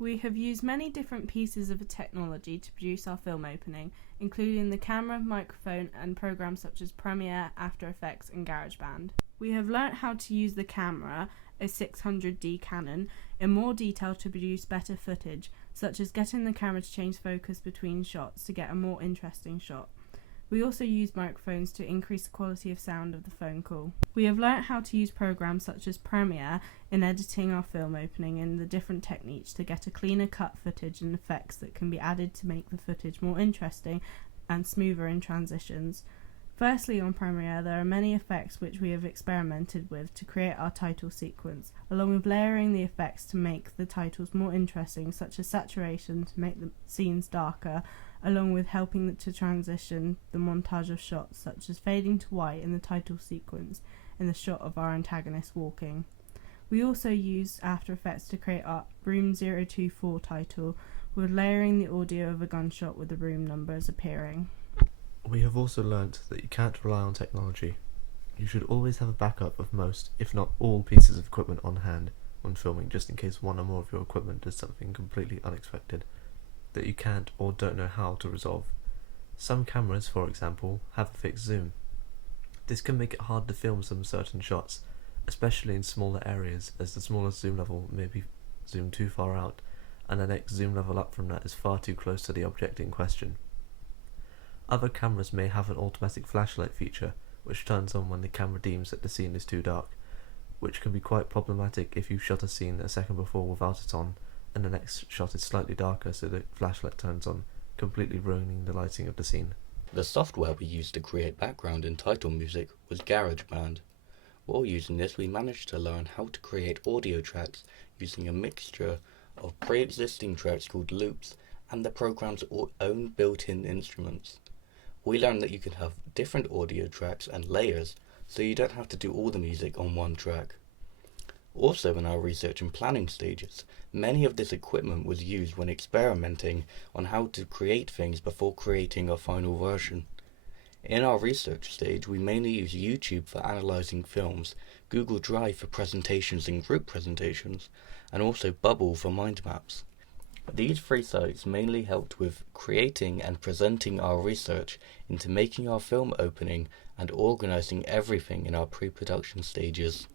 We have used many different pieces of technology to produce our film opening, including the camera, microphone, and programs such as Premiere, After Effects, and GarageBand. We have learnt how to use the camera, a 600D Canon, in more detail to produce better footage, such as getting the camera to change focus between shots to get a more interesting shot. We also use microphones to increase the quality of sound of the phone call. We have learnt how to use programs such as Premiere in editing our film opening and the different techniques to get a cleaner cut footage and effects that can be added to make the footage more interesting and smoother in transitions. Firstly, on Premiere, there are many effects which we have experimented with to create our title sequence, along with layering the effects to make the titles more interesting, such as saturation to make the scenes darker, along with helping to transition the montage of shots, such as fading to white in the title sequence in the shot of our antagonist walking. We also used After Effects to create our Room 024 title, with layering the audio of a gunshot with the room numbers appearing. We have also learnt that you can't rely on technology. You should always have a backup of most, if not all, pieces of equipment on hand when filming, just in case one or more of your equipment does something completely unexpected that you can't or don't know how to resolve. Some cameras, for example, have a fixed zoom. This can make it hard to film some certain shots, especially in smaller areas, as the smallest zoom level may be zoomed too far out, and the next zoom level up from that is far too close to the object in question. Other cameras may have an automatic flashlight feature, which turns on when the camera deems that the scene is too dark, which can be quite problematic if you shot a scene a second before without it on, and the next shot is slightly darker so the flashlight turns on, completely ruining the lighting of the scene. The software we used to create background and title music was GarageBand. While using this, we managed to learn how to create audio tracks using a mixture of pre-existing tracks called loops and the program's own built-in instruments. We learned that you can have different audio tracks and layers, so you don't have to do all the music on one track. Also, in our research and planning stages, many of this equipment was used when experimenting on how to create things before creating our final version. In our research stage, we mainly use YouTube for analysing films, Google Drive for presentations and group presentations, and also Bubble for mind maps. These three sites mainly helped with creating and presenting our research into making our film opening and organising everything in our pre-production stages.